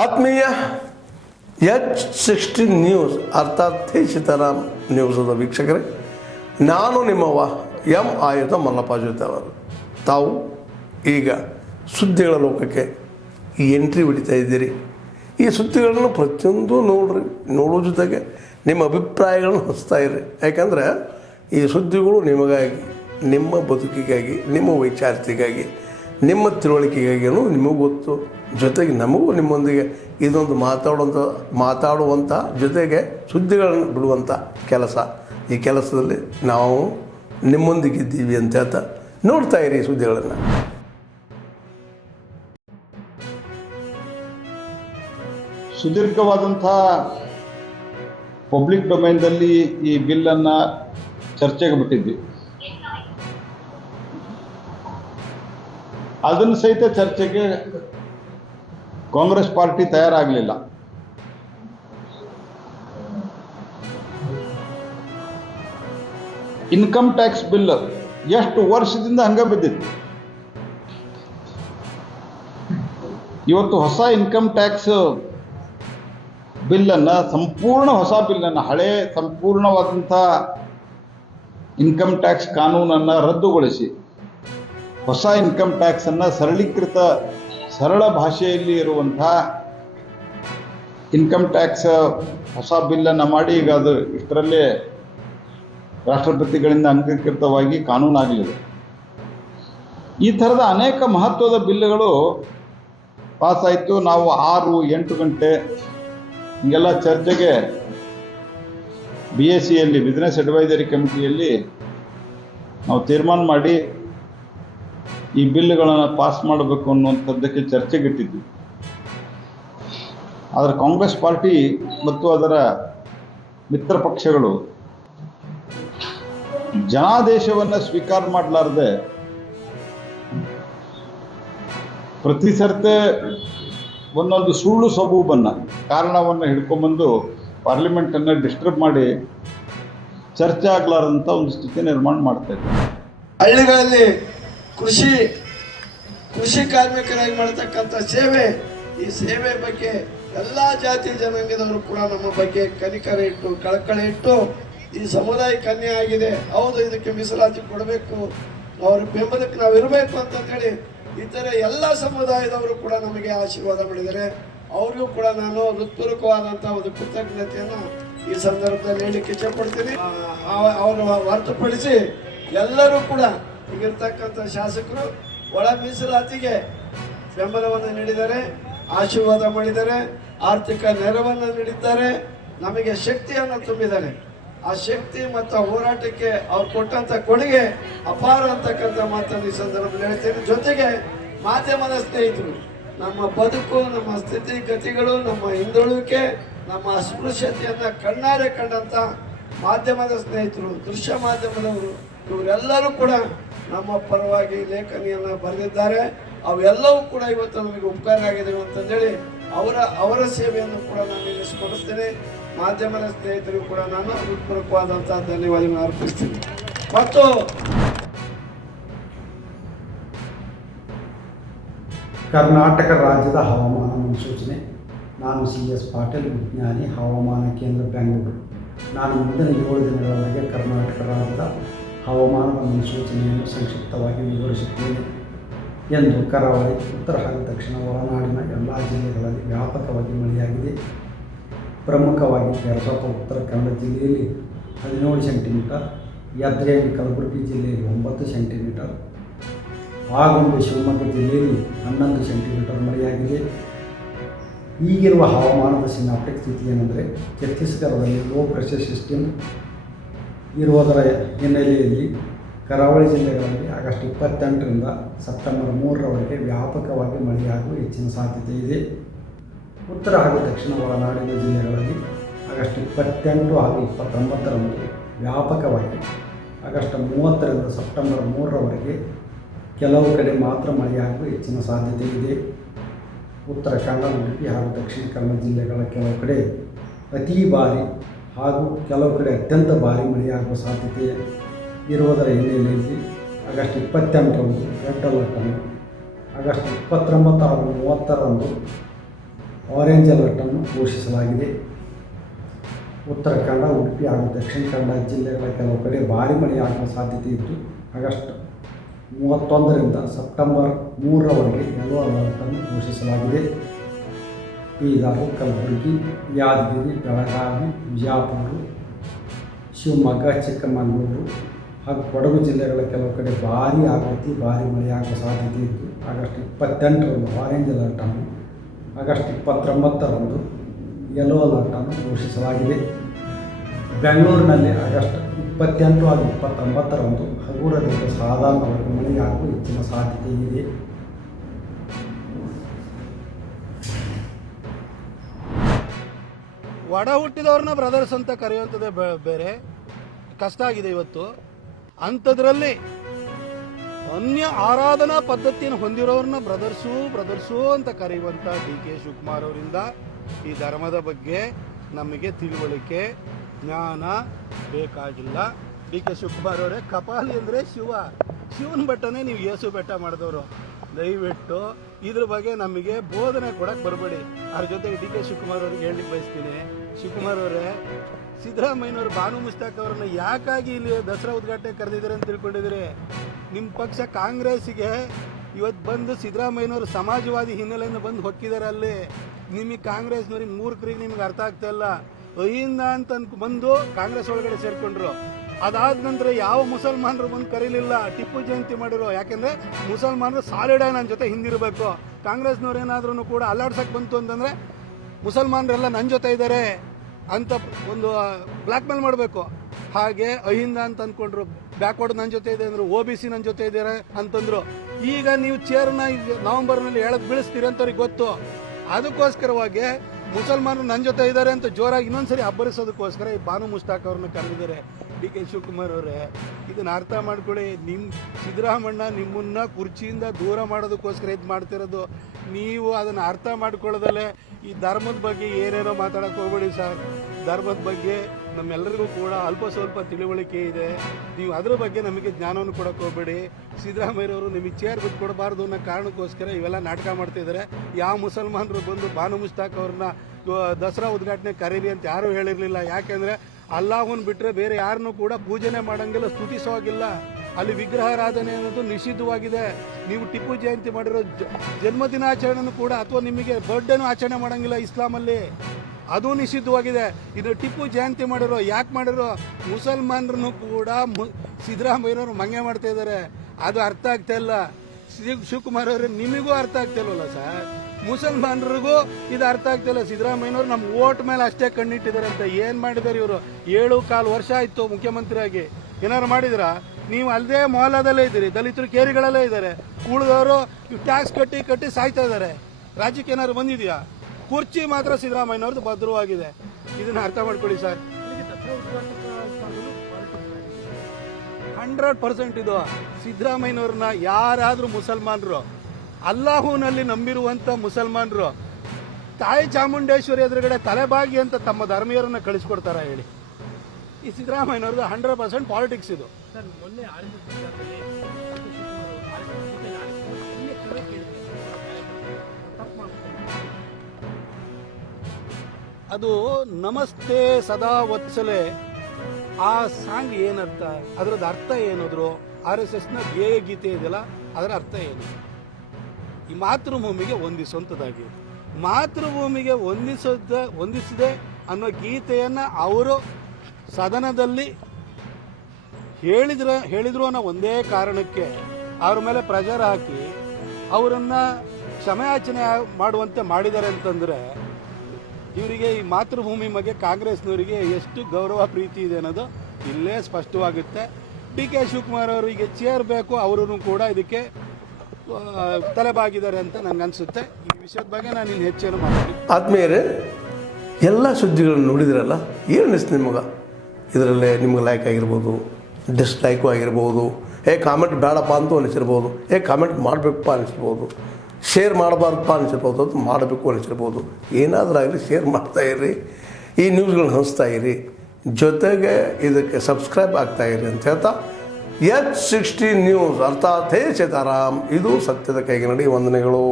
ಆತ್ಮೀಯ H16 news ಅರ್ಥಾತ್ ಸೀತಾರಾಮ್ ನ್ಯೂಸದ ವೀಕ್ಷಕರೇ, ನಾನು ನಿಮ್ಮವ ಎಂ ಆಯುಧ ಮಲ್ಲಪ್ಪ ಜೊತೆ ಅವರು. ತಾವು ಈಗ ಸುದ್ದಿಗಳ ಲೋಕಕ್ಕೆ ಎಂಟ್ರಿ ಹೊಡಿತಾ ಇದ್ದೀರಿ. ಈ ಸುದ್ದಿಗಳನ್ನು ಪ್ರತಿಯೊಂದು ನೋಡೋ ಜೊತೆಗೆ ನಿಮ್ಮ ಅಭಿಪ್ರಾಯಗಳನ್ನು ಹಚ್ತಾ ಇರ್ರಿ. ಯಾಕಂದರೆ ಈ ಸುದ್ದಿಗಳು ನಿಮಗಾಗಿ, ನಿಮ್ಮ ಬದುಕಿಗಾಗಿ, ನಿಮ್ಮ ವೈಚಾರಿಕೆಗಾಗಿ, ನಿಮ್ಮ ತಿಳುವಳಿಕೆಗಾಗಿ ನಿಮಗೂ ಗೊತ್ತು. ಜೊತೆಗೆ ನಮಗೂ ನಿಮ್ಮೊಂದಿಗೆ ಇದೊಂದು ಮಾತಾಡುವಂಥ ಜೊತೆಗೆ ಸುದ್ದಿಗಳನ್ನು ಬಿಡುವಂಥ ಕೆಲಸ. ಈ ಕೆಲಸದಲ್ಲಿ ನಾವು ನಿಮ್ಮೊಂದಿಗಿದ್ದೀವಿ ಅಂತ ಹೇಳ್ತಾ ನೋಡ್ತಾ ಇರಿ ಸುದ್ದಿಗಳನ್ನು. ಸುದೀರ್ಘವಾದಂಥ ಪಬ್ಲಿಕ್ ಡೊಮೈನ್ದಲ್ಲಿ ಈ ಬಿಲ್ಲನ್ನು ಚರ್ಚೆಗೆ ಬಿಟ್ಟಿದ್ವಿ. ಅದನ್ನು ಸಹಿತ ಚರ್ಚೆಗೆ ಕಾಂಗ್ರೆಸ್ ಪಾರ್ಟಿ ತಯಾರಾಗಲಿಲ್ಲ. ಇನ್ಕಮ್ ಟ್ಯಾಕ್ಸ್ ಬಿಲ್ ಎಷ್ಟು ವರ್ಷದಿಂದ ಹಂಗೆ ಬಿದ್ದಿತ್ತು. ಇವತ್ತು ಹೊಸ ಇನ್ಕಮ್ ಟ್ಯಾಕ್ಸ್ ಬಿಲ್ಲನ್ನು, ಸಂಪೂರ್ಣ ಹೊಸ ಬಿಲ್ಲನ್ನು, ಹಳೆ ಸಂಪೂರ್ಣವಾದಂಥ ಇನ್ಕಮ್ ಟ್ಯಾಕ್ಸ್ ಕಾನೂನನ್ನು ರದ್ದುಗೊಳಿಸಿ ಹೊಸ ಇನ್ಕಮ್ ಟ್ಯಾಕ್ಸನ್ನು ಸರಳೀಕೃತ, ಸರಳ ಭಾಷೆಯಲ್ಲಿ ಇರುವಂಥ ಇನ್ಕಮ್ ಟ್ಯಾಕ್ಸ್ ಹೊಸ ಬಿಲ್ಲನ್ನು ಮಾಡಿ ಈಗ ಅದು ಇಷ್ಟರಲ್ಲೇ ರಾಷ್ಟ್ರಪತಿಗಳಿಂದ ಅಂಗೀಕೃತವಾಗಿ ಕಾನೂನಾಗಲಿದೆ. ಈ ಥರದ ಅನೇಕ ಮಹತ್ವದ ಬಿಲ್లుಗಳು ಪಾಸಾಯಿತು. ನಾವು 6-8 ಗಂಟೆ ಹಿಂಗೆಲ್ಲ ಚರ್ಚೆಗೆ BSCಯಲ್ಲಿ, ಬಿಸ್ನೆಸ್ ಅಡ್ವೈಸರಿ ಕಮಿಟಿಯಲ್ಲಿ ನಾವು ತೀರ್ಮಾನ ಮಾಡಿ ಈ ಬಿಲ್లుಗಳನ್ನು ಪಾಸ್ ಮಾಡಬೇಕು ಅನ್ನುವಂಥದ್ದಕ್ಕೆ ಚರ್ಚೆಗಿಟ್ಟಿದ್ವಿ. ಆದರೆ ಕಾಂಗ್ರೆಸ್ ಪಾರ್ಟಿ ಮತ್ತು ಅದರ ಮಿತ್ರ ಪಕ್ಷಗಳು ಜನಾದೇಶವನ್ನು ಸ್ವೀಕಾರ ಮಾಡಲಾರದೆ ಪ್ರತಿ ಸರ್ತೆ ಒಂದೊಂದು ಸುಳ್ಳು ಸಬೂಬನ್ನು, ಕಾರಣವನ್ನು ಹಿಡ್ಕೊಂಬಂದು ಪಾರ್ಲಿಮೆಂಟನ್ನು ಡಿಸ್ಟರ್ಬ್ ಮಾಡಿ ಚರ್ಚೆ ಆಗಲಾರಂಥ ಒಂದು ಸ್ಥಿತಿ ನಿರ್ಮಾಣ ಮಾಡ್ತಾ ಇದ್ದಾರೆ. ಹಳ್ಳಿಗಳಲ್ಲಿ ಕೃಷಿ ಕಾರ್ಮಿಕರಾಗಿ ಮಾಡತಕ್ಕಂಥ ಸೇವೆ, ಈ ಸೇವೆ ಬಗ್ಗೆ ಎಲ್ಲ ಜಾತಿ ಜನಾಂಗದವರು ಕೂಡ ನಮ್ಮ ಬಗ್ಗೆ ಕನಿಕರ ಇಟ್ಟು, ಕಳಕಳಿ ಇಟ್ಟು, ಈ ಸಮುದಾಯ ಕನ್ಯೆ ಆಗಿದೆ, ಹೌದು ಇದಕ್ಕೆ ಮೀಸಲಾತಿ ಕೊಡಬೇಕು, ಅವ್ರ ಬೆಂಬಲಕ್ಕೆ ನಾವು ಇರಬೇಕು ಅಂತಂದೇಳಿ ಇತರ ಎಲ್ಲ ಸಮುದಾಯದವರು ಕೂಡ ನಮಗೆ ಆಶೀರ್ವಾದ ಮಾಡಿದ್ದಾರೆ. ಅವ್ರಿಗೂ ಕೂಡ ನಾನು ಹೃತ್ಪೂರ್ವಕವಾದಂಥ ಒಂದು ಕೃತಜ್ಞತೆಯನ್ನು ಈ ಸಂದರ್ಭದಲ್ಲಿ ಹೇಳಲಿಕ್ಕೆ ಇಷ್ಟಪಡ್ತೀನಿ. ಅವರು ಹೊರತುಪಡಿಸಿ ಎಲ್ಲರೂ ಕೂಡ ಈಗಿರ್ತಕ್ಕಂಥ ಶಾಸಕರು ಒಳ ಮೀಸಲಾತಿಗೆ ಬೆಂಬಲವನ್ನು ನೀಡಿದ್ದಾರೆ, ಆಶೀರ್ವಾದ ಮಾಡಿದ್ದಾರೆ, ಆರ್ಥಿಕ ನೆರವನ್ನು ನೀಡಿದ್ದಾರೆ, ನಮಗೆ ಶಕ್ತಿಯನ್ನು ತುಂಬಿದ್ದಾರೆ. ಆ ಶಕ್ತಿ ಮತ್ತು ಹೋರಾಟಕ್ಕೆ ಅವ್ರು ಕೊಟ್ಟಂಥ ಕೊಡುಗೆ ಅಪಾರ ಅಂತಕ್ಕಂಥ ಮಾತನ್ನು ಈ ಸಂದರ್ಭದಲ್ಲಿ ಹೇಳ್ತೇನೆ. ಜೊತೆಗೆ ಮಾಧ್ಯಮದ ಸ್ನೇಹಿತರು, ನಮ್ಮ ಬದುಕು, ನಮ್ಮ ಸ್ಥಿತಿಗತಿಗಳು, ನಮ್ಮ ಹಿಂದುಳುವಿಕೆ, ನಮ್ಮ ಅಸ್ಪೃಶ್ಯತೆಯನ್ನು ಕಣ್ಣಾರೆ ಕಂಡಂಥ ಮಾಧ್ಯಮದ ಸ್ನೇಹಿತರು, ದೃಶ್ಯ ಮಾಧ್ಯಮದವರು, ಇವರೆಲ್ಲರೂ ಕೂಡ ನಮ್ಮ ಪರವಾಗಿ ಲೇಖನಿಯನ್ನು ಬರೆದಿದ್ದಾರೆ. ಅವೆಲ್ಲವೂ ಕೂಡ ಇವತ್ತು ನಮಗೆ ಉಪಕಾರ ಆಗಿದೆ ಅಂತಂದೇಳಿ ಅವರ ಸೇವೆಯನ್ನು ಕೂಡ ನಾನು ಇಲ್ಲಿ ಸ್ಮರಿಸ್ತೇನೆ. ಮಾಧ್ಯಮದ ಸ್ನೇಹಿತರಿಗೂ ಕೂಡ ನಾನು ಹೃತ್ಪೂರ್ವಕವಾದಂಥ ಧನ್ಯವಾದಗಳನ್ನು ಅರ್ಪಿಸ್ತೀನಿ. ಮತ್ತು ಕರ್ನಾಟಕ ರಾಜ್ಯದ ಹವಾಮಾನ ಮುನ್ಸೂಚನೆ. ನಾನು CS ಪಾಟೀಲ್, ವಿಜ್ಞಾನಿ, ಹವಾಮಾನ ಕೇಂದ್ರ, ಬೆಂಗಳೂರು. ನಾನು ಮುಂದಿನ 7 ದಿನಗಳವರೆಗೆ ಕರ್ನಾಟಕ ರಾಜ್ಯದ ಹವಾಮಾನದ ಮುನ್ಸೂಚನೆಯನ್ನು ಸಂಕ್ಷಿಪ್ತವಾಗಿ ವಿವರಿಸುತ್ತೇನೆ ಎಂದು ಕರಾವಳಿ, ಉತ್ತರ ಹಾಗೂ ದಕ್ಷಿಣ ಒಳನಾಡಿನ ಎಲ್ಲ ಜಿಲ್ಲೆಗಳಲ್ಲಿ ವ್ಯಾಪಕವಾಗಿ ಮಳೆಯಾಗಿದೆ. ಪ್ರಮುಖವಾಗಿ ಕೆರಸೊಪ್ಪ ಉತ್ತರ ಕನ್ನಡ ಜಿಲ್ಲೆಯಲ್ಲಿ 17 ಸೆಂಟಿಮೀಟರ್, ಯದ್ರೇಗಿ ಕಲಬುರಗಿ ಜಿಲ್ಲೆಯಲ್ಲಿ 9 ಸೆಂಟಿಮೀಟರ್, ಆಗುಂಬೆ ಶಿವಮೊಗ್ಗ ಜಿಲ್ಲೆಯಲ್ಲಿ 11 ಸೆಂಟಿಮೀಟರ್ ಮಳೆಯಾಗಿದೆ. ಈಗಿರುವ ಹವಾಮಾನದ ಸಿನಾಪ್ಟಿಕ್ ಸ್ಥಿತಿ ಏನೆಂದರೆ, ಛತ್ತೀಸ್ಗಢದಲ್ಲಿ ಲೋ ಪ್ರೆಷರ್ ಸಿಸ್ಟಮ್ ಇರುವುದರ ಹಿನ್ನೆಲೆಯಲ್ಲಿ ಕರಾವಳಿ ಜಿಲ್ಲೆಗಳಲ್ಲಿ ಆಗಸ್ಟ್ 28ರಿಂದ ಸೆಪ್ಟೆಂಬರ್ 3ರವರೆಗೆ ವ್ಯಾಪಕವಾಗಿ ಮಳೆಯಾಗುವ ಹೆಚ್ಚಿನ ಸಾಧ್ಯತೆ ಇದೆ. ಉತ್ತರ ಹಾಗೂ ದಕ್ಷಿಣ ಒಳನಾಡಿನ ಜಿಲ್ಲೆಗಳಲ್ಲಿ ಆಗಸ್ಟ್ 28 ಹಾಗೂ 29ರಂದು ವ್ಯಾಪಕವಾಗಿ, ಆಗಸ್ಟ್ 30ರಿಂದ ಸೆಪ್ಟೆಂಬರ್ 3ರವರೆಗೆ ಕೆಲವು ಕಡೆ ಮಾತ್ರ ಮಳೆಯಾಗುವ ಹೆಚ್ಚಿನ ಸಾಧ್ಯತೆ ಇದೆ. ಉತ್ತರ ಕನ್ನಡ, ಉಡುಪಿ ಹಾಗೂ ದಕ್ಷಿಣ ಕನ್ನಡ ಜಿಲ್ಲೆಗಳ ಕೆಲವು ಕಡೆ ಅತಿ ಭಾರಿ ಹಾಗೂ ಕೆಲವು ಕಡೆ ಅತ್ಯಂತ ಭಾರಿ ಮಳೆಯಾಗುವ ಸಾಧ್ಯತೆ ಇರುವುದರ ಹಿನ್ನೆಲೆಯಲ್ಲಿ ಆಗಸ್ಟ್ 28ರಂದು ರೆಡ್ ಅಲರ್ಟನ್ನು, ಆಗಸ್ಟ್ 29 ಹಾಗೂ 30ರಂದು ಆರೆಂಜ್ ಅಲರ್ಟನ್ನು ಘೋಷಿಸಲಾಗಿದೆ. ಉತ್ತರ ಕನ್ನಡ, ಉಡುಪಿ ಹಾಗೂ ದಕ್ಷಿಣ ಕನ್ನಡ ಜಿಲ್ಲೆಗಳ ಕೆಲವು ಕಡೆ ಭಾರೀ ಮಳೆಯಾಗುವ ಸಾಧ್ಯತೆ ಇದ್ದು ಆಗಸ್ಟ್ 31ರಿಂದ ಸೆಪ್ಟೆಂಬರ್ 3ರವರೆಗೆ ಯೆಲ್ಲೋ ಅಲರ್ಟನ್ನು ಘೋಷಿಸಲಾಗಿದೆ. ಬೀದರ್, ಕಲಬುರಗಿ, ಯಾದಗಿರಿ, ಬೆಳಗಾವಿ, ವಿಜಯಪುರ, ಶಿವಮೊಗ್ಗ, ಚಿಕ್ಕಮಗಳೂರು ಹಾಗೂ ಕೊಡಗು ಜಿಲ್ಲೆಗಳ ಕೆಲವು ಕಡೆ ಭಾರೀ ಮಳೆಯಾಗುವ ಸಾಧ್ಯತೆ ಇದ್ದು ಆಗಸ್ಟ್ 28ರಂದು ಆರೆಂಜ್ ಅಲರ್ಟನ್ನು, ಆಗಸ್ಟ್ 29ರಂದು ಯೆಲ್ಲೋ ಅಲರ್ಟನ್ನು ಘೋಷಿಸಲಾಗಿದೆ. ಬೆಂಗಳೂರಿನಲ್ಲಿ ಆಗಸ್ಟ್ 28 ಹಾಗೂ 29ರಂದು ಹಗುರದಿಂದ ಸಾಧಾರಣವಾಗಿ ಮಳೆಯಾಗುವ ಹೆಚ್ಚಿನ ಸಾಧ್ಯತೆ ಇದೆ. ಒಡ ಹುಟ್ಟಿದವ್ರನ್ನ ಬ್ರದರ್ಸ್ ಅಂತ ಕರೆಯುವಂಥದ್ದೇ ಬೇರೆ ಕಷ್ಟ ಆಗಿದೆ ಇವತ್ತು. ಅಂಥದ್ರಲ್ಲಿ ಅನ್ಯ ಆರಾಧನಾ ಪದ್ಧತಿಯನ್ನು ಹೊಂದಿರೋರನ್ನ ಬ್ರದರ್ಸು ಅಂತ ಕರೆಯುವಂಥ DK ಶಿವಕುಮಾರ್ ಅವರಿಂದ ಈ ಧರ್ಮದ ಬಗ್ಗೆ ನಮಗೆ ತಿಳುವಳಿಕೆ ಜ್ಞಾನ ಬೇಕಾಗಿಲ್ಲ. DK ಶಿವಕುಮಾರ್ ಅವರೇ, ಕಪಾಲಿ ಅಂದರೆ ಶಿವನ ಬೆಟ್ಟನೇ ನೀವು ಯೇಸು ಬೆಟ್ಟ ಮಾಡಿದವರು. ದಯವಿಟ್ಟು ಇದ್ರ ಬಗ್ಗೆ ನಮಗೆ ಬೋಧನೆ ಕೊಡಕ್ಕೆ ಬರಬೇಡಿ. ಅದ್ರ ಜೊತೆಗೆ DK ಶಿವಕುಮಾರ್ ಅವ್ರಿಗೆ ಹೇಳಲಿಕ್ಕೆ ಬಯಸ್ತೀನಿ, ಶಿವಕುಮಾರ್ ಅವರೇ, ಸಿದ್ದರಾಮಯ್ಯನವರು ಬಾನು ಮುಸ್ತಾಕ್ ಅವರನ್ನ ಯಾಕಾಗಿ ಇಲ್ಲಿ ದಸರಾ ಉದ್ಘಾಟನೆ ಕರೆದಿದ್ದಾರೆ ಅಂತ ತಿಳ್ಕೊಂಡಿದ್ದೀರಿ? ನಿಮ್ಮ ಪಕ್ಷ ಕಾಂಗ್ರೆಸ್ಸಿಗೆ ಇವತ್ತು ಬಂದು ಸಿದ್ದರಾಮಯ್ಯನವರು ಸಮಾಜವಾದಿ ಹಿನ್ನೆಲೆಯಿಂದ ಬಂದು ಹೊಕ್ಕಿದ್ದಾರೆ. ಅಲ್ಲಿ ನಿಮಗೆ ಕಾಂಗ್ರೆಸ್ನವ್ರಿಗೆ ಮೂರ್ಖರಿಗೆ ನಿಮ್ಗೆ ಅರ್ಥ ಆಗ್ತಾ ಇಲ್ಲ. ಅಹಿಂದ ಅಂತ ಬಂದು ಕಾಂಗ್ರೆಸ್ ಒಳಗಡೆ ಸೇರ್ಕೊಂಡ್ರು. ಅದಾದ ನಂತರ ಯಾವ ಮುಸಲ್ಮಾನರು ಬಂದು ಕರೀಲಿಲ್ಲ, ಟಿಪ್ಪು ಜಯಂತಿ ಮಾಡಿರೋ. ಯಾಕೆಂದರೆ ಮುಸಲ್ಮಾನರು ಸಾಲಿಡೇ ನನ್ನ ಜೊತೆ ಹಿಂದಿರಬೇಕು. ಕಾಂಗ್ರೆಸ್ನವ್ರು ಏನಾದ್ರೂ ಕೂಡ ಅಲ್ಲಾಡ್ಸಕ್ಕೆ ಬಂತು ಅಂತಂದರೆ ಮುಸಲ್ಮಾನರೆಲ್ಲ ನನ್ನ ಜೊತೆ ಇದ್ದಾರೆ ಅಂತ ಒಂದು ಬ್ಲ್ಯಾಕ್ ಮೇಲ್ ಮಾಡಬೇಕು. ಹಾಗೆ ಅಹಿಂದ ಅಂತ ಅಂದ್ಕೊಂಡ್ರು, ಬ್ಯಾಕ್ವರ್ಡ್ ನನ್ನ ಜೊತೆ ಇದೆ ಅಂದರು, OBC ನನ್ನ ಜೊತೆ ಇದ್ದಾರೆ ಅಂತಂದರು. ಈಗ ನೀವು ಚೇರ್ನ ನವೆಂಬರ್ನಲ್ಲಿ ಹೇಳಕ್ಕೆ ಬೀಳಿಸ್ತೀರಿ ಅಂತವ್ರಿಗೆ ಗೊತ್ತು. ಅದಕ್ಕೋಸ್ಕರವಾಗಿ ಮುಸಲ್ಮಾನರು ನನ್ನ ಜೊತೆ ಇದ್ದಾರೆ ಅಂತ ಜೋರಾಗಿ ಇನ್ನೊಂದ್ಸರಿ ಅಬ್ಬರಿಸೋದಕ್ಕೋಸ್ಕರ ಈ ಬಾನು ಮುಸ್ತಾಕ್ ಅವ್ರನ್ನ ಕರೆದಿದ್ದಾರೆ. DK ಶಿವಕುಮಾರ್ ಅವರೇ, ಇದನ್ನ ಅರ್ಥ ಮಾಡ್ಕೊಳ್ಳಿ. ಸಿದ್ದರಾಮಣ್ಣ ನಿಮ್ಮನ್ನ ಕುರ್ಚಿಯಿಂದ ದೂರ ಮಾಡೋದಕ್ಕೋಸ್ಕರ ಇದು ಮಾಡ್ತಿರೋದು. ನೀವು ಅದನ್ನು ಅರ್ಥ ಮಾಡ್ಕೊಳ್ಳೋದಲ್ಲೇ ಈ ಧರ್ಮದ ಬಗ್ಗೆ ಏನೇನೋ ಮಾತಾಡೋಕೆ ಹೋಗ್ಬೇಡಿ ಸರ್. ಧರ್ಮದ ಬಗ್ಗೆ ನಮ್ಮೆಲ್ಲರಿಗೂ ಕೂಡ ಅಲ್ಪ ಸ್ವಲ್ಪ ತಿಳುವಳಿಕೆ ಇದೆ. ನೀವು ಅದ್ರ ಬಗ್ಗೆ ನಮಗೆ ಜ್ಞಾನವನ್ನು ಕೊಡೋಕೆ ಹೋಗ್ಬೇಡಿ. ಸಿದ್ದರಾಮಯ್ಯವರು ನಿಮಗೆ ಚೇರ್ ಬಿಟ್ಟು ಕೊಡಬಾರ್ದು ಅನ್ನೋ ಕಾರಣಕ್ಕೋಸ್ಕರ ಇವೆಲ್ಲ ನಾಟಕ ಮಾಡ್ತಿದ್ದಾರೆ. ಯಾವ ಮುಸಲ್ಮಾನರು ಬಂದು ಬಾನು ಮುಸ್ತಾಕ್ ಅವ್ರನ್ನ ದಸರಾ ಉದ್ಘಾಟನೆ ಕರೀರಿ ಅಂತ ಯಾರೂ ಹೇಳಿರಲಿಲ್ಲ. ಯಾಕೆಂದರೆ ಅಲ್ಲಾಹನ್ ಬಿಟ್ಟರೆ ಬೇರೆ ಯಾರನ್ನೂ ಕೂಡ ಪೂಜನೆ ಮಾಡೋಂಗಿಲ್ಲ, ಸ್ತುತಿಸೋಗಿಲ್ಲ. ಅಲ್ಲಿ ವಿಗ್ರಹಾರಾಧನೆ ಅನ್ನೋದು ನಿಷಿದ್ಧವಾಗಿದೆ. ನೀವು ಟಿಪ್ಪು ಜಯಂತಿ ಮಾಡಿರೋ ಜನ್ಮದಿನಾಚರಣೆನೂ ಕೂಡ ಅಥವಾ ನಿಮಗೆ ಬರ್ಡೇನೂ ಆಚರಣೆ ಮಾಡೋಂಗಿಲ್ಲ ಇಸ್ಲಾಮಲ್ಲಿ, ಅದು ನಿಷಿದ್ಧವಾಗಿದೆ. ಇದು ಟಿಪ್ಪು ಜಯಂತಿ ಮಾಡಿರೋ ಯಾಕೆ ಮಾಡಿರೋ? ಮುಸಲ್ಮಾನರನ್ನು ಕೂಡ ಸಿದ್ದರಾಮಯ್ಯನವರು ಮಂಗೆ ಮಾಡ್ತಾ ಇದ್ದಾರೆ. ಅದು ಅರ್ಥ ಆಗ್ತಾ ಇಲ್ಲ. ಶಿವಕುಮಾರ್ ಅವರೇ, ನಿಮಗೂ ಅರ್ಥ ಆಗ್ತಾ ಇಲ್ವಲ್ಲ ಸರ್? ಮುಸಲ್ಮಾನರಿಗೂ ಇದು ಅರ್ಥ ಆಗ್ತಿಲ್ಲ. ಸಿದ್ದರಾಮಯ್ಯನವರು ನಮ್ಮ ಓಟ್ ಮೇಲೆ ಅಷ್ಟೇ ಕಣ್ಣಿಟ್ಟಿದ್ದಾರೆ ಅಂತ. ಏನು ಮಾಡಿದ್ದಾರೆ ಇವರು? 7.25 ವರ್ಷ ಆಯಿತು ಮುಖ್ಯಮಂತ್ರಿಯಾಗಿ. ಏನಾರು ಮಾಡಿದ್ರಾ? ನೀವು ಅಲ್ಲದೆ ಮೊಹಲ್ಲಾದಲ್ಲೇ ಇದ್ದೀರಿ, ದಲಿತರು ಕೇರಿಗಳಲ್ಲೇ ಇದ್ದಾರೆ, ಉಳಿದವರು ಟ್ಯಾಕ್ಸ್ ಕಟ್ಟಿ ಸಾಯ್ತಾ ಇದ್ದಾರೆ. ರಾಜ್ಯಕ್ಕೆ ಏನಾದ್ರು ಬಂದಿದೆಯಾ? ಕುರ್ಚಿ ಮಾತ್ರ ಸಿದ್ದರಾಮಯ್ಯನವ್ರದ್ದು ಭದ್ರವಾಗಿದೆ. ಇದನ್ನ ಅರ್ಥ ಮಾಡ್ಕೊಳ್ಳಿ ಸರ್. 100% ಇದು ಸಿದ್ದರಾಮಯ್ಯನವ್ರನ್ನ ಯಾರಾದರೂ ಮುಸಲ್ಮಾನರು, ಅಲ್ಲಾಹುನಲ್ಲಿ ನಂಬಿರುವಂಥ ಮುಸಲ್ಮಾನರು ತಾಯಿ ಚಾಮುಂಡೇಶ್ವರಿ ಎದುರುಗಡೆ ತಲೆಬಾಗಿ ಅಂತ ತಮ್ಮ ಧರ್ಮೀಯರನ್ನ ಕಳಿಸ್ಕೊಡ್ತಾರ ಹೇಳಿ? ಈ ಸಿದ್ದರಾಮಯ್ಯನವ್ರದ್ದು 100% ಪಾಲಿಟಿಕ್ಸ್ ಇದು. ಅದು ನಮಸ್ತೆ ಸದಾ ವತ್ಸಲೆ ಆ ಸಾಂಗ್ ಏನರ್ಥ? ಅದರದ್ದು ಅರ್ಥ ಏನಾದ್ರು? RSSನ ಧ್ಯೇಯ ಗೀತೆ ಇದೆಯಲ್ಲ, ಅದರ ಅರ್ಥ ಏನು? ಈ ಮಾತೃಭೂಮಿಗೆ ಹೊಂದಿಸುವಂಥದ್ದಾಗಿ, ಮಾತೃಭೂಮಿಗೆ ಹೊಂದಿಸಿದೆ ಅನ್ನೋ ಗೀತೆಯನ್ನು ಅವರು ಸದನದಲ್ಲಿ ಹೇಳಿದ್ರು ಅನ್ನೋ ಒಂದೇ ಕಾರಣಕ್ಕೆ ಅವ್ರ ಮೇಲೆ ಪ್ರೆಷರ್ ಹಾಕಿ ಅವರನ್ನು ಕ್ಷಮೆಯಾಚನೆ ಮಾಡುವಂತೆ ಮಾಡಿದ್ದಾರೆ ಅಂತಂದರೆ ಇವರಿಗೆ ಈ ಮಾತೃಭೂಮಿ ಬಗ್ಗೆ ಕಾಂಗ್ರೆಸ್ನವರಿಗೆ ಎಷ್ಟು ಗೌರವ ಪ್ರೀತಿ ಇದೆ ಅನ್ನೋದು ಇಲ್ಲೇ ಸ್ಪಷ್ಟವಾಗುತ್ತೆ. DK ಶಿವಕುಮಾರ್ ಅವರಿಗೆ ಚೇರ್ ಬೇಕು, ಅವರು ಕೂಡ ಇದಕ್ಕೆ ತಲೆಬಾಗಿದ್ದಾರೆ ಅಂತ ನನಗನ್ಸುತ್ತೆ. ಈ ವಿಷಯದ ಬಗ್ಗೆ ನಾನು ಇನ್ನು ಹೆಚ್ಚೇನು ಮಾಡ್ತೀನಿ. ಆದ್ಮೇಲೆ ಎಲ್ಲ ಸುದ್ದಿಗಳನ್ನು ನೋಡಿದ್ರಲ್ಲ, ಏನು ಅನಿಸ್ತು ನಿಮಗೆ? ಇದರಲ್ಲೇ ನಿಮ್ಗೆ ಲೈಕ್ ಆಗಿರ್ಬೋದು, ಡಿಸ್ಲೈಕು ಆಗಿರ್ಬೋದು, ಕಾಮೆಂಟ್ ಬೇಡಪ್ಪ ಅಂತೂ ಅನಿಸಿರ್ಬೋದು, ಕಾಮೆಂಟ್ ಮಾಡಬೇಕಪ್ಪ ಅನಿಸಿರ್ಬೋದು, ಶೇರ್ ಮಾಡಬಾರ್ದಪ್ಪ ಅನಿಸಿರ್ಬೋದು, ಅದು ಮಾಡಬೇಕು ಅನಿಸಿರ್ಬೋದು. ಏನಾದರೂ ಆಗಲಿ ಶೇರ್ ಮಾಡ್ತಾಯಿರ್ರಿ, ಈ ನ್ಯೂಸ್ಗಳನ್ನ ಹಂಚ್ತಾ ಇರಿ, ಜೊತೆಗೆ ಇದಕ್ಕೆ ಸಬ್ಸ್ಕ್ರೈಬ್ ಆಗ್ತಾಯಿರಿ ಅಂತ ಹೇಳ್ತಾ H16 ನ್ಯೂಸ್ ಅರ್ಥಾತ್ ಹೇ ಸೀತಾರಾಮ್, ಇದು ಸತ್ಯದ ಕೈಗೆ ನಡಿ. ವಂದನೆಗಳು.